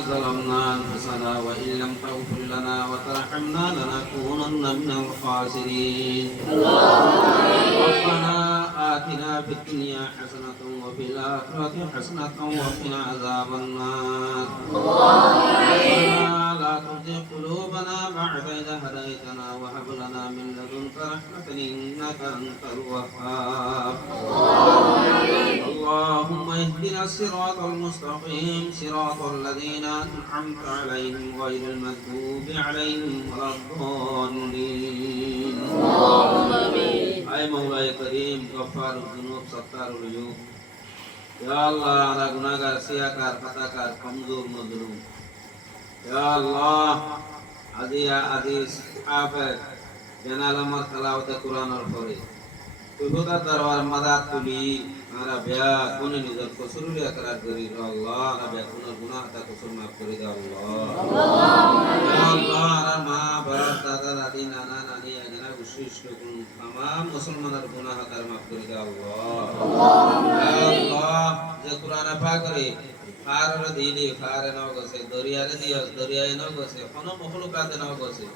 ظلمنا أنفسنا وإن لم تغفر لنا وترحمنا لنكونن من الخاسرين ربنا آتنا في الدنيا حسنة وفي الآخرة حسنة وقنا عذاب النار ربنا لا تزغ قلوبنا بعد إذ هديتنا وهب لنا من لدنك رحمة إنك أنت الوهاب اللهم اهدنا الصراط المستقيم صراط الذين أنعمت عليهم غير المغضوب عليهم ولا الضالين أي مولاي كريم غفار الذنوب ستار العيوب يا الله أنا गुनाहगार सियाकार खताकार कमजोर मजलूम या अल्लाह আজিয়া আজিজ আপে জানাল আমার তেলাওয়াতে কুরআনের পরে তুহুদা দরবার মাদাত তুলি আমরা বেয়া কোনে নিজের কসুরুল একরার করি আল্লাহ আমরা বেয়া কোনে গুনাহ তা কসুর মাফ করে দাও আল্লাহ আল্লাহ আমরা মা বাবা দাদা দাদি নানা নানি এজনা বিশেষ কোন तमाम মুসলমানের গুনাহ তার মাফ করে দাও আল্লাহ যে কুরআন পাক রে ফারর দিলি ফারে নাও গছে দরিয়ারে দিও দরিয়ায় নাও গছে কোন মখলুকাতে নাও গছে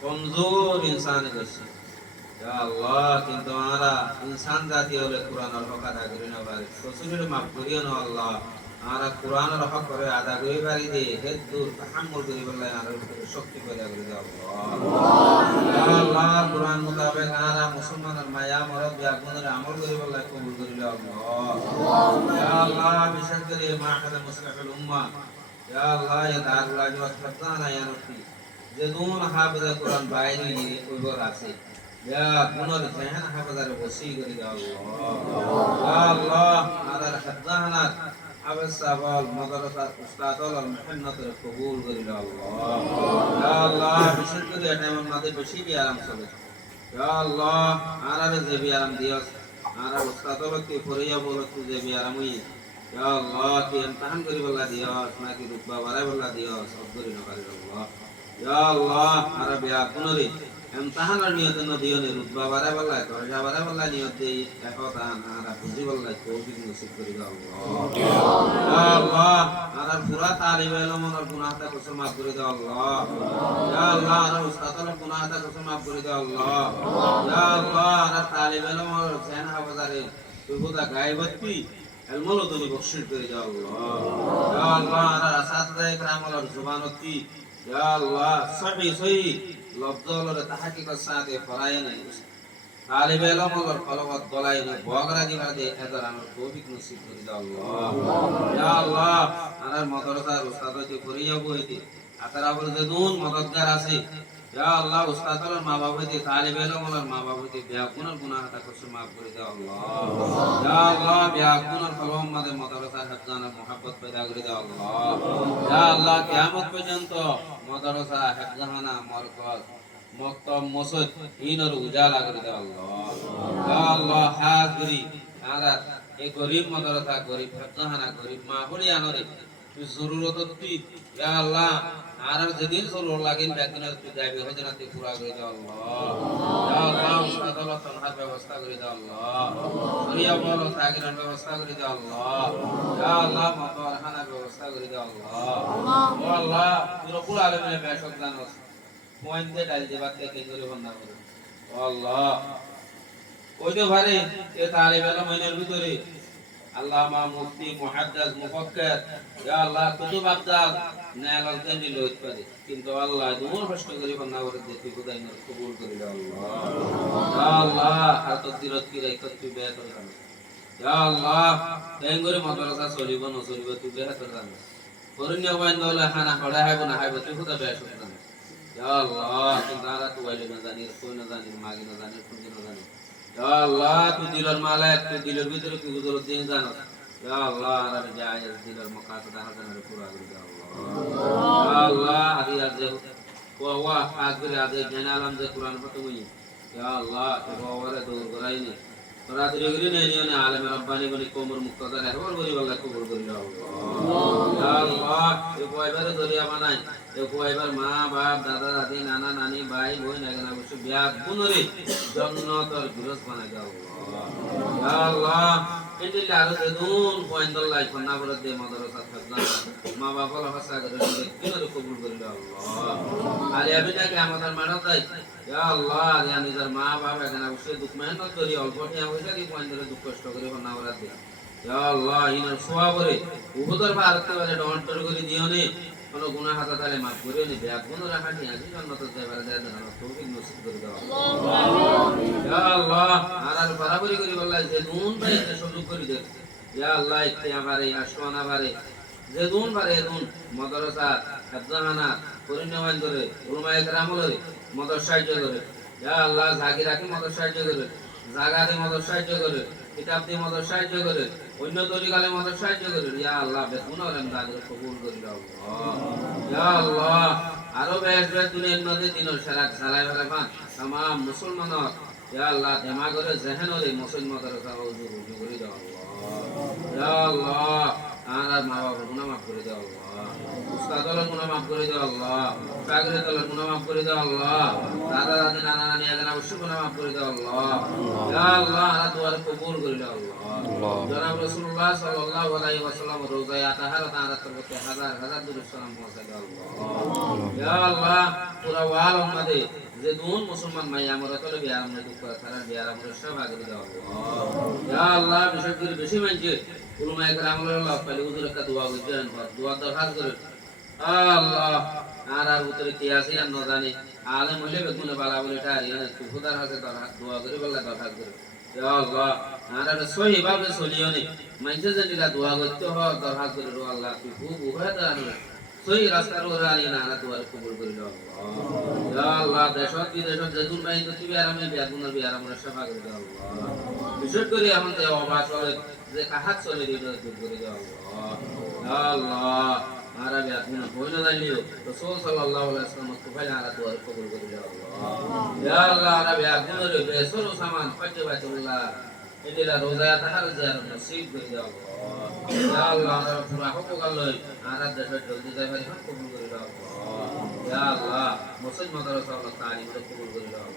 কমজোর ইনসান গছে ইয়া আল্লাহ কিন্তু আমরা ইনসান জাতি হলে কুরআনের হক আদা করি না পারি কসুরের মাফ করিও না আল্লাহ আমরা কুরআনের হক করে আদা করি পারি দে হেদ দূর তাহাম্মুল করি বললে আমরা শক্তি করে করে দাও আল্লাহ ইয়া আল্লাহ কুরআন মোতাবেক আমরা মুসলমানের মায়া মরদ বিয়াগুনের আমল করি বললে কবুল করি আল্লাহ ইয়া আল্লাহ বিশেষ করে মাহফিল মুসলিহুল উম্মাহ ইয়া আল্লাহ ইয়া দারুল আজওয়াজ ফাতানা ইয়া রব্বি যেদুন হাফেজ কুরআন বাইরে ওইবার আছে ইয়া পুনর জাহান হাফেজার ওসি করি দাও আল্লাহ ইয়া আল্লাহ আদার হাদানাত হাফেজ সাবাল মাদ্রাসার উস্তাদল মেহনতের কবুল করি দাও আল্লাহ ইয়া আল্লাহ বিশেষ করে এটার মধ্যে বেশি বি আরাম চলে ইয়া আল্লাহ আরারে যে বি আরাম দিও আরা উস্তাদলকে ফরিয়া বলো তু যে বি আরাম হই ইয়া আল্লাহ কি ইমতিহান করি বলা দিও নাকি রুতবা বাড়াই বলা দিও সব করি না পারি আল্লাহ ইয়া আল্লাহ আরা বিয়া পুনরে ইমতিহানের নিয়ত দিও নে রুতবা বাড়াই বলা দরজা বাড়াই বলা নিয়ত দেই একতান আরা বুঝি বলা তৌফিক নসিব করি দাও ইয়া আল্লাহ আরা পুরা তালিব ইলমের গুনাহটা কসম মাফ করে দাও আল্লাহ ইয়া আল্লাহ আরা উস্তাদের গুনাহটা কসম মাফ করে দাও আল্লাহ ইয়া আল্লাহ আরা তালিব ইলমের জান হাফেজারে তুহুদা গায়বতি ইলমুল দুনি বখশিশ করে দাও আল্লাহ ইয়া আল্লাহ আরা আসাদে کرامর জুবানতি ইয়া আল্লাহ সহি লফজলরে তাহকিকত সাথে ফরায়নে তালিব ইলমের ফলবত দলাইনে বগরা দিবাদে এদার আমার তৌফিক নসিব করে দাও আল্লাহ ইয়া আল্লাহ আনার মাদ্রাসার উস্তাদকে করিয়া বইতে আতারা বলতে দুন মদদগার আছে ইয়া আল্লাহ উস্তাদের মা বাবাতে তালিব ইলমের মা বাবাতে বেয়াকুনের গুনাহটা কসম মাফ করে দাও আল্লাহ ইয়া আল্লাহ বেয়াকুনের ফলম মাদে মাদ্রাসার হাফজানা মোহাব্বত পয়দা করে দাও আল্লাহ ইয়া আল্লাহ কিয়ামত পর্যন্ত মাদ্রাসা হাফজানা মারকাজ মক্তব মসজিদ ইনর উজালা করে দাও আল্লাহ ইয়া আল্লাহ হাজরি আরা এই গরিব মাদ্রাসা গরিব হাফজানা গরিব মাহফিল আনরে জরুরততি ইয়া আল্লাহ আর যেদিন জরুর লাগিন একদিনের তুই যাবি হয়তো না তুই পুরা করে দাও আল্লাহ ইয়া আল্লাহ উস্তাদল তনহার ব্যবস্থা করে দাও আল্লাহ সরিয়া বল তাগিরার ব্যবস্থা করে দাও আল্লাহ ইয়া আল্লাহ মাতওয়ারখানার ব্যবস্থা করে দাও আল্লাহ ও আল্লাহ পুরো আলেমের বেশক জানোস পয়েন্টে ডাল দেবা থেকে করে বন্ধা করে ও আল্লাহ ওইতে পারে এ তালিব ইলমের ভিতরে আল্লামা মুফতি মুহাদ্দিস মুফাক্কির ইয়া আল্লাহ কুতুব আফজাল নায়াল কানি লইত পারে কিন্তু আল্লাহ দূর কষ্ট করে বন্না করে দিতে খুদাই নর কবুল করে দাও আল্লাহ ইয়া আল্লাহ হাত দিরত কি রাখত তুই বেয়া করে দাও ইয়া আল্লাহ দেঙ্গরে মাদ্রাসা চলিব না চলিব তুই বেয়া করে দাও করুণা বান্দলা খানা পড়া হবে না হবে তুই খুদা বেয়া করে দাও ইয়া আল্লাহ কিন্তু আরা তুই আইলে না জানি কোই না জানি মাগি না জানি কোন না জানি ইয়া আল্লাহ তুই দিলের মালিক তুই দিলের ভিতরে কি গুজর দিন জানো ইয়া আল্লাহ আর জায় দিলের মাকাসদ হাজানের পুরা করে দাও আল্লাহ ইয়া আল্লাহ আদি আজ ওয়া আজরে আজ জানালাম যে কুরআন ফতমই ইয়া আল্লাহ তো ওরে দূর করাইনি তোরা দিগরি নেই নিও না আলেম রব্বানি বলি কোমর মুক্তদা রাখবার বলি আল্লাহ কবুল করে দাও আল্লাহ ইয়া আল্লাহ এ কয়বারে দরিয়া বানাই দেখো এবার মা বাপ দাদা দাদি নানা নানি ভাই বোন এখানে অবশ্য বিয়া গুণরে জন্নতর বিরোধ বানাই দাও ইয়া আল্লাহ এদিকে আরো যেদুন পয়েন্টল লাইফ না বলে দে মাদ্রাসা থাকলাম মা বাবার হাসা করে কিভাবে কবুল করে দাও আল্লাহ আর আমি নাকি আমাদের মারা যাই ইয়া আল্লাহ আর নিজের মা বাপ এখানে অবশ্য দুঃখ মেহনত করি অল্প টাকা পয়সা দিয়ে পয়েন্টলে দুঃখ কষ্ট করে না বলে দে ইয়া আল্লাহ ইনার সোয়া করে উভদর ভারতে বলে ডন্টর করে দিও নে কোন গুনাহ হাতা তালে মাফ করে নে ব্যাগ গুণ রাখা নিয়ে আজি জান্নাত যাবার দেয় না তৌফিক নসিব করে দাও ইয়া আল্লাহ আর বরাবরি করে বললাই যে নুন ভাই সুযোগ করে দে ইয়া আল্লাহ ইতে আমারে আশওয়ানা বারে যে নুন বারে নুন মাদ্রাসা আব্দাহানা পরিণয়ন করে উলামায়ে কেরাম করে মদর সাহায্য করে ইয়া আল্লাহ জাগি রাখি মদর সাহায্য করে জাগাতে মদর সাহায্য করে কিতাব দিয়ে মদর সাহায্য করে অন্য তরিকালে মদর সাহায্য করে ইয়া আল্লাহ বেগুন আর আমদাদের কবুল করে দাও ইয়া আল্লাহ আরো বেশ বেশ দুনিয়ার মধ্যে দিনের সারা সারাই ফেলে পান तमाम মুসলমানর ইয়া আল্লাহ দেমা করে জেহেনরে মুসলমান মাদ্রাসা উজু করে দাও ইয়া আল্লাহ আর মা বাবার গুনাহ মাফ করে দাও আল্লাহ উস্তাদদের গুনাহ মাফ করে দাও আল্লাহ শাগিরদের গুনাহ মাফ করে দাও আল্লাহ দাদা দাদি নানা নানি এখানে অবশ্যই গুনাহ মাফ করে দাও আল্লাহ ইয়া আল্লাহ আর দুয়ার কবুল করে দাও আল্লাহ জনাব রাসূলুল্লাহ সাল্লাল্লাহু আলাইহি ওয়াসাল্লাম রোজায় আতাহারা তাআলা তরফতে হাজার হাজার দুরূদ সালাম পৌঁছে দাও আল্লাহ ইয়া আল্লাহ পুরা ওয়াল উম্মতে যে দুন মুসলমান মাই আমরা তলে বিয়ার আমরা দুঃখ তারা বিয়ার আমরা সব আগে দাও ইয়া আল্লাহ বিশেষ করে বেশি মানছে উলামায়ে কেরাম আল্লাহ পালে হুজুর একটা দোয়া করেন দোয়া দরখাস্ত করে আল্লাহ আর উত্তরে কি আছে আর না জানি আলেম হলে বেগুনে বালা বলে টারি না তুই খোদার কাছে দোয়া করে বললা দরখাস্ত করে ইয়া আল্লাহ আর সহি ভাবে চলিও নি মাইজে জানিলা দোয়া করতে হয় দরখাস্ত করে ও আল্লাহ তুই খুব উভয় দান সহি রাস্তার ওরে আনি না আর দোয়া কবুল করে দাও ইয়া আল্লাহ দেশত বিদেশত যেদুন ভাই তো তুই আর আমি বেগুনের বিয়ার আমরা সেবা করে দাও আল্লাহ বিশেষ করে আমাদের অবাস চলে যে কাহাত চলে দিলে দূর করে দাও আল্লাহ আল্লাহ আর আমি আপনি বই না জানলিও রাসূল সাল্লাল্লাহু আলাইহি ওয়াসাল্লাম কুফাইল আর দোয়া কবুল করে দাও আল্লাহ ইয়া আল্লাহ আর আমি আপনার বেসর সামান পাইতে বাইতুল্লাহ এদিলা রোজা তাহার জিয়ারত নসিব করে দাও ইয়া আল্লাহ আর পুরা হককাল লই আর দেশে জলদি যাই পারি কবুল করে দাও ইয়া আল্লাহ মুসলিম মাদ্রাসা আল্লাহ তাআলিম কবুল করে দাও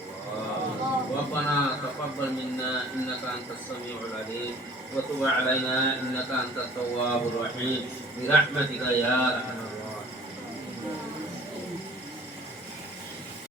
ربنا تقبل منا انك انت السميع العليم وتب علينا انك انت التواب الرحيم برحمتك يا ارحم الراحمين